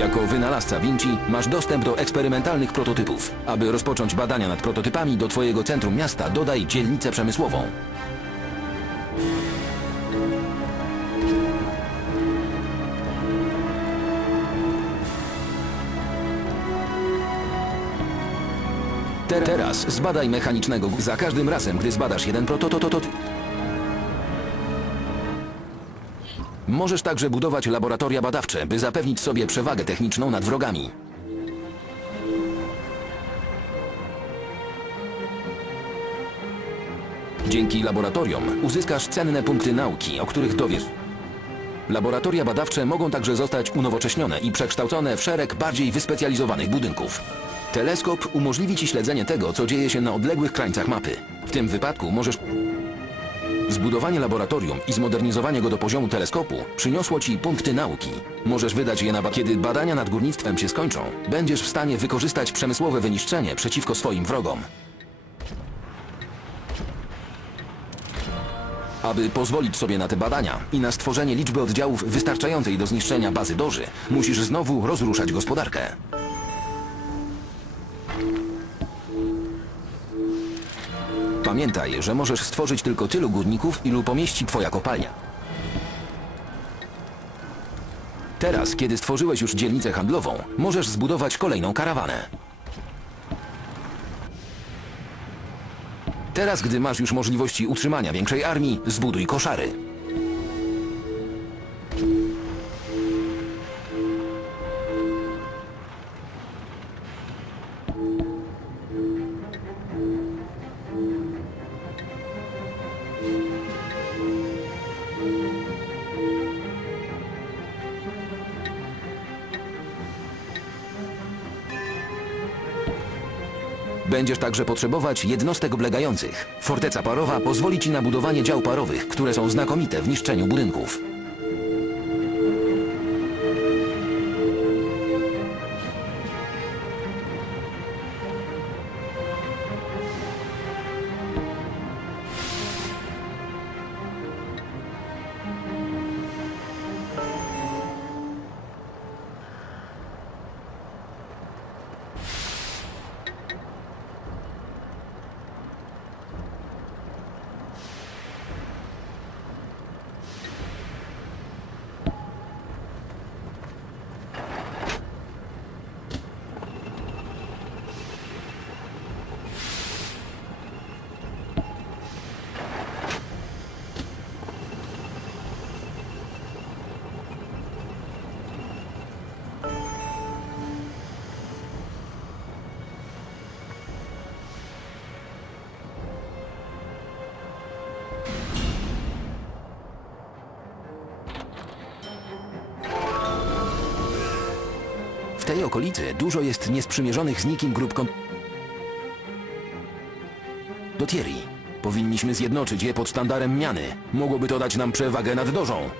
Jako wynalazca Vinci masz dostęp do eksperymentalnych prototypów. Aby rozpocząć badania nad prototypami, do Twojego centrum miasta dodaj dzielnicę przemysłową. Te- Teraz zbadaj mechanicznego za każdym razem, gdy zbadasz jeden prototyp. Możesz także budować laboratoria badawcze, by zapewnić sobie przewagę techniczną nad wrogami. Dzięki laboratoriom uzyskasz cenne punkty nauki, o których dowiesz. Laboratoria badawcze mogą także zostać unowocześnione i przekształcone w szereg bardziej wyspecjalizowanych budynków. Teleskop umożliwi Ci śledzenie tego, co dzieje się na odległych krańcach mapy. W tym wypadku możesz Zbudowanie laboratorium i zmodernizowanie go do poziomu teleskopu przyniosło ci punkty nauki. Możesz wydać je na ba- kiedy badania nad górnictwem się skończą, będziesz w stanie wykorzystać przemysłowe wyniszczenie przeciwko swoim wrogom. Aby pozwolić sobie na te badania i na stworzenie liczby oddziałów wystarczającej do zniszczenia bazy Doży, musisz znowu rozruszać gospodarkę. Pamiętaj, że możesz stworzyć tylko tylu górników, ilu pomieści twoja kopalnia. Teraz, kiedy stworzyłeś już dzielnicę handlową, możesz zbudować kolejną karawanę. Teraz, gdy masz już możliwości utrzymania większej armii, zbuduj koszary. Będziesz także potrzebować jednostek oblegających. Forteca parowa pozwoli ci na budowanie dział parowych, które są znakomite w niszczeniu budynków. Tej okolicy dużo jest niesprzymierzonych z nikim grup kon... do Thierry. Powinniśmy zjednoczyć je pod sztandarem miany. Mogłoby to dać nam przewagę nad dożą.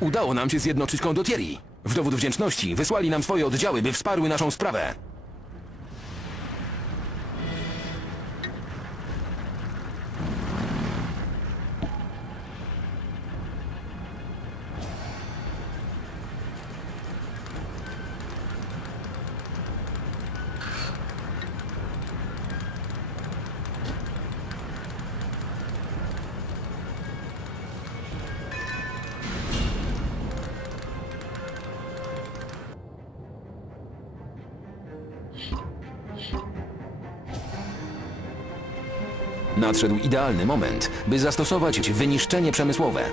Udało nam się zjednoczyć kondottieri. W dowód wdzięczności wysłali nam swoje oddziały, by wsparły naszą sprawę. Nadszedł idealny moment, by zastosować wyniszczenie przemysłowe.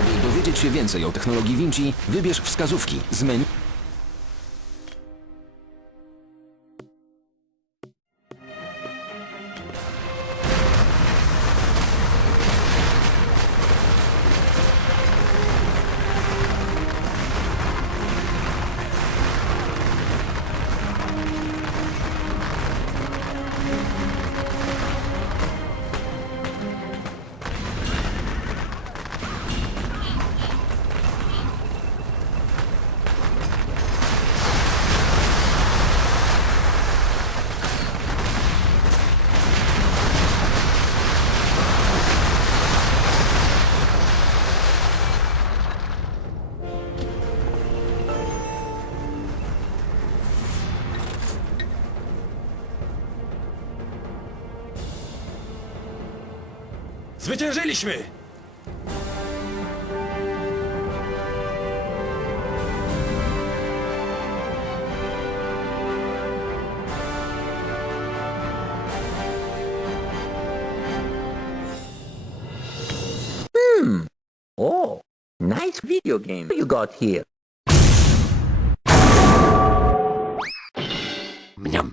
Aby dowiedzieć się więcej o technologii Vinci, wybierz wskazówki z menu. Zwyciężyliśmy! Hmm. Oh, nice video game you got here. Mniam.